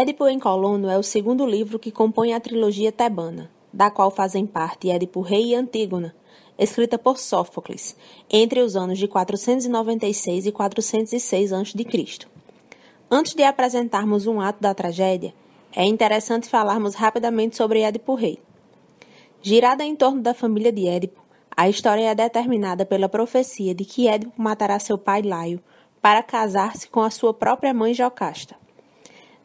Édipo em Colono é o segundo livro que compõe a trilogia tebana, da qual fazem parte Édipo Rei e Antígona, escrita por Sófocles, entre os anos de 496 e 406 a.C. Antes de apresentarmos um ato da tragédia, é interessante falarmos rapidamente sobre Édipo Rei. Girada em torno da família de Édipo, a história é determinada pela profecia de que Édipo matará seu pai Laio para casar-se com a sua própria mãe Jocasta.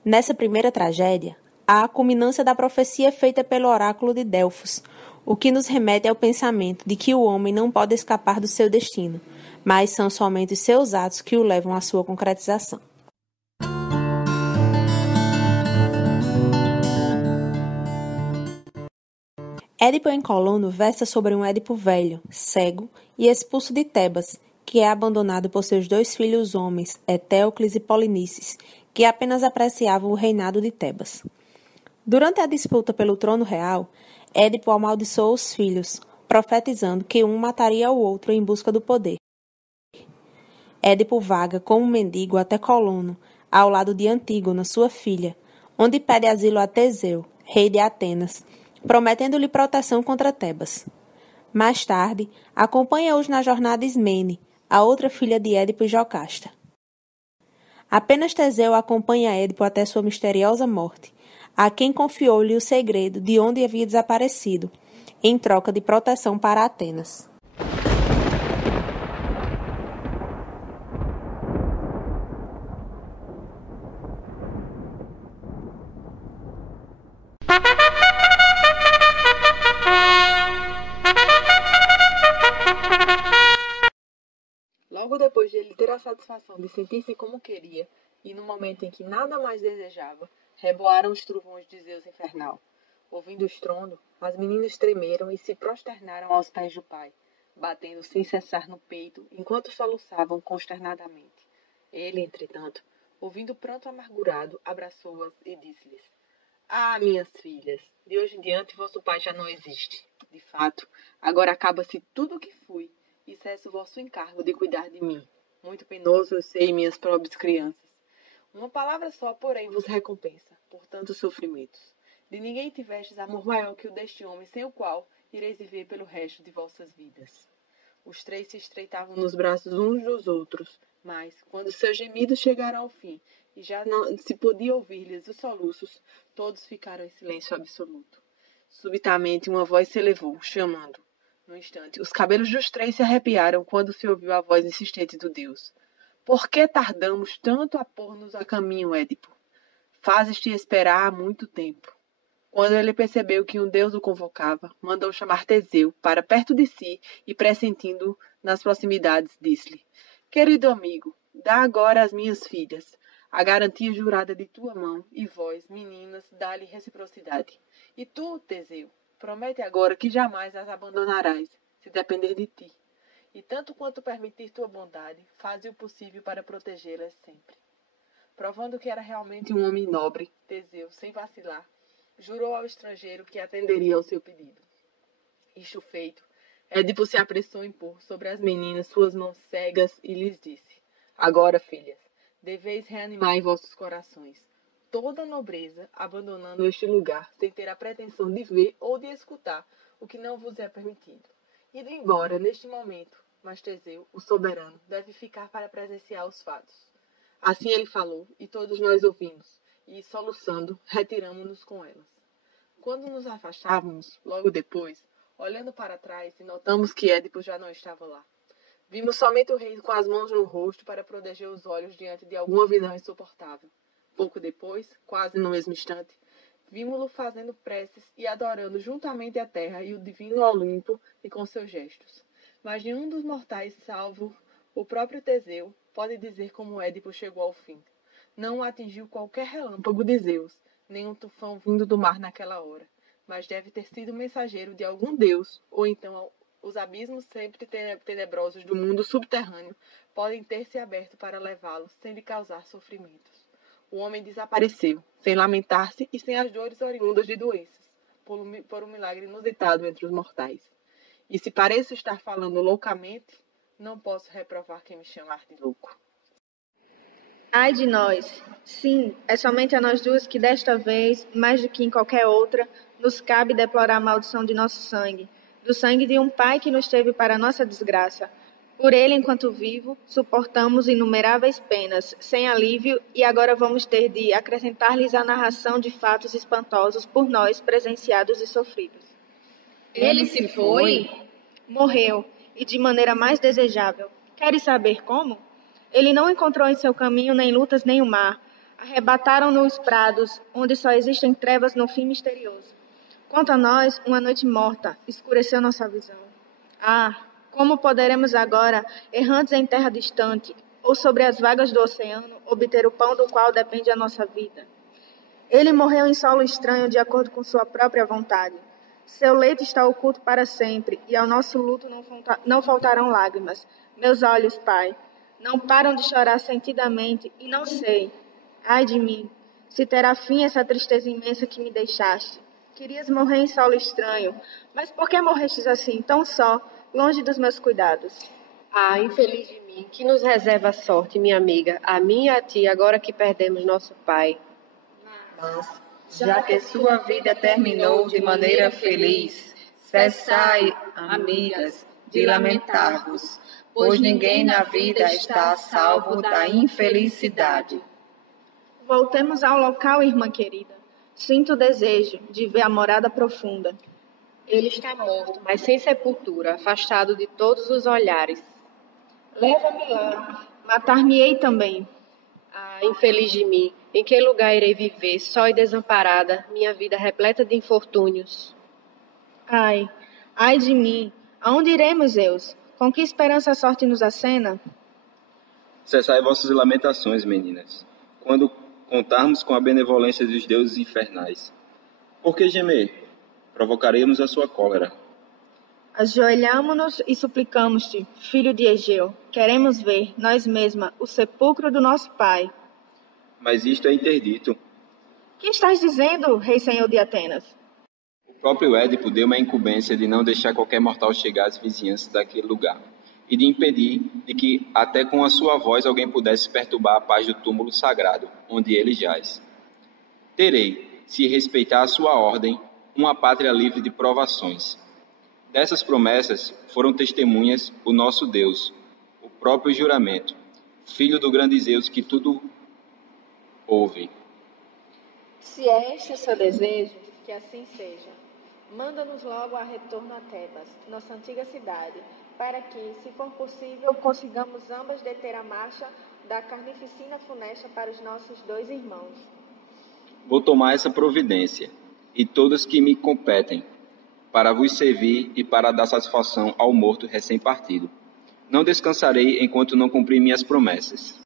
Nessa primeira tragédia, há a culminância da profecia feita pelo oráculo de Delfos, o que nos remete ao pensamento de que o homem não pode escapar do seu destino, mas são somente os seus atos que o levam à sua concretização. Édipo em Colono versa sobre um Édipo velho, cego e expulso de Tebas, que é abandonado por seus dois filhos homens, Etéocles e Polinices, que apenas apreciavam o reinado de Tebas. Durante a disputa pelo trono real, Édipo amaldiçoou os filhos, profetizando que um mataria o outro em busca do poder. Édipo vaga como mendigo até Colono, ao lado de Antígona, sua filha, onde pede asilo a Teseu, rei de Atenas, prometendo-lhe proteção contra Tebas. Mais tarde, acompanha-os na jornada Ismene, a outra filha de Édipo e Jocasta. Apenas Teseu acompanha Édipo até sua misteriosa morte, a quem confiou-lhe o segredo de onde havia desaparecido, em troca de proteção para Atenas. Logo depois de ele ter a satisfação de sentir-se como queria, e no momento em que nada mais desejava, reboaram os trovões de Zeus infernal. Ouvindo o estrondo, as meninas tremeram e se prosternaram aos pés do pai, batendo sem cessar no peito, enquanto soluçavam consternadamente. Ele, entretanto, ouvindo o pranto amargurado, abraçou-as e disse-lhes: Ah, minhas filhas, de hoje em diante vosso pai já não existe. De fato, agora acaba-se tudo o que fui, e cesso o vosso encargo de cuidar de mim. Muito penoso eu sei, minhas pobres crianças. Uma palavra só, porém, vos recompensa, por tantos sofrimentos. De ninguém tivestes amor maior que o deste homem, sem o qual ireis viver pelo resto de vossas vidas. Os três se estreitavam nos braços uns dos outros, mas, quando seus gemidos chegaram ao fim, e já não se podia ouvir-lhes os soluços, todos ficaram em silêncio absoluto. Subitamente uma voz se elevou, chamando. No instante, os cabelos dos três se arrepiaram quando se ouviu a voz insistente do Deus. Por que tardamos tanto a pôr-nos a caminho, Édipo? Fazes-te esperar há muito tempo. Quando ele percebeu que um deus o convocava, mandou chamar Teseu para perto de si e, pressentindo nas proximidades, disse-lhe: Querido amigo, dá agora às minhas filhas a garantia jurada de tua mão, e vós, meninas, dá-lhe reciprocidade. E tu, Teseu, promete agora que jamais as abandonarás, se depender de ti. E tanto quanto permitir tua bondade, faze o possível para protegê-las sempre. Provando que era realmente um homem nobre, Teseu, sem vacilar, jurou ao estrangeiro que atenderia ao seu pedido. Isto feito, Édipo se apressou em pôr sobre as meninas suas mãos cegas e lhes disse: Agora, filhas, deveis reanimar em vossos corações toda a nobreza, abandonando este lugar, sem ter a pretensão de ver ou de escutar o que não vos é permitido. Ido embora neste momento, mas Teseu, o soberano, deve ficar para presenciar os fatos. Assim ele falou, e todos nós ouvimos, e, soluçando, retiramo-nos com elas. Quando nos afastávamos, logo depois, olhando para trás, e notamos que Édipo já não estava lá. Vimos somente o rei com as mãos no rosto para proteger os olhos diante de alguma visão insuportável. Pouco depois, quase no mesmo instante, vimos-lo fazendo preces e adorando juntamente a terra e o divino Olimpo e com seus gestos. Mas nenhum dos mortais, salvo o próprio Teseu, pode dizer como Édipo chegou ao fim. Não o atingiu qualquer relâmpago de Zeus, nem um tufão vindo do mar naquela hora, mas deve ter sido mensageiro de algum deus, ou então os abismos sempre tenebrosos do mundo subterrâneo podem ter se aberto para levá-lo sem lhe causar sofrimentos. O homem desapareceu, sem lamentar-se e sem as dores oriundas de doenças, por um milagre inusitado entre os mortais. E se pareço estar falando loucamente, não posso reprovar quem me chamar de louco. Ai de nós! Sim, é somente a nós duas que desta vez, mais do que em qualquer outra, nos cabe deplorar a maldição de nosso sangue, do sangue de um pai que nos teve para a nossa desgraça. Por ele, enquanto vivo, suportamos inumeráveis penas, sem alívio, e agora vamos ter de acrescentar-lhes a narração de fatos espantosos por nós presenciados e sofridos. Ele se foi? Morreu, e de maneira mais desejável. Queres saber como? Ele não encontrou em seu caminho nem lutas nem o mar. Arrebataram-no os prados, onde só existem trevas no fim misterioso. Quanto a nós, uma noite morta escureceu nossa visão. Ah, como poderemos agora, errantes em terra distante, ou sobre as vagas do oceano, obter o pão do qual depende a nossa vida? Ele morreu em solo estranho de acordo com sua própria vontade. Seu leito está oculto para sempre, e ao nosso luto não faltarão lágrimas. Meus olhos, Pai, não param de chorar sentidamente, e não sei, ai de mim, se terá fim essa tristeza imensa que me deixaste. Querias morrer em solo estranho, mas por que morrestes assim, tão só, longe dos meus cuidados? Ah, infeliz de mim, que nos reserva a sorte, minha amiga, a mim e a ti, agora que perdemos nosso pai. Mas, já que sua vida terminou de maneira feliz, cessai, amigas, de lamentar-vos, pois ninguém na vida está a salvo da infelicidade. Voltemos ao local, irmã querida. Sinto o desejo de ver a morada profunda. Ele está morto, mas sem sepultura, afastado de todos os olhares. Leva-me lá. Matar-me-ei também. Ah, infeliz de mim, em que lugar irei viver, só e desamparada, minha vida repleta de infortúnios? Ai, ai de mim, aonde iremos, Zeus? Com que esperança a sorte nos acena? Cessai vossas lamentações, meninas, quando contarmos com a benevolência dos deuses infernais. Por que gemer? Provocaremos a sua cólera. Ajoelhamo-nos e suplicamos-te, filho de Egeu, queremos ver, nós mesmas, o sepulcro do nosso pai. Mas isto é interdito. Que estás dizendo, rei senhor de Atenas? O próprio Édipo deu-me a incumbência de não deixar qualquer mortal chegar às vizinhanças daquele lugar, e de impedir de que, até com a sua voz, alguém pudesse perturbar a paz do túmulo sagrado, onde ele jaz. Terei, se respeitar a sua ordem, uma pátria livre de provações. Dessas promessas foram testemunhas o nosso Deus, o próprio juramento, filho do grande Zeus que tudo ouve. Se é este o seu desejo, que assim seja. Manda-nos logo a retorno a Tebas, nossa antiga cidade, para que, se for possível, consigamos ambas deter a marcha da carnificina funesta para os nossos dois irmãos. Vou tomar essa providência, e todas que me competem, para vos servir e para dar satisfação ao morto recém-partido. Não descansarei enquanto não cumprir minhas promessas.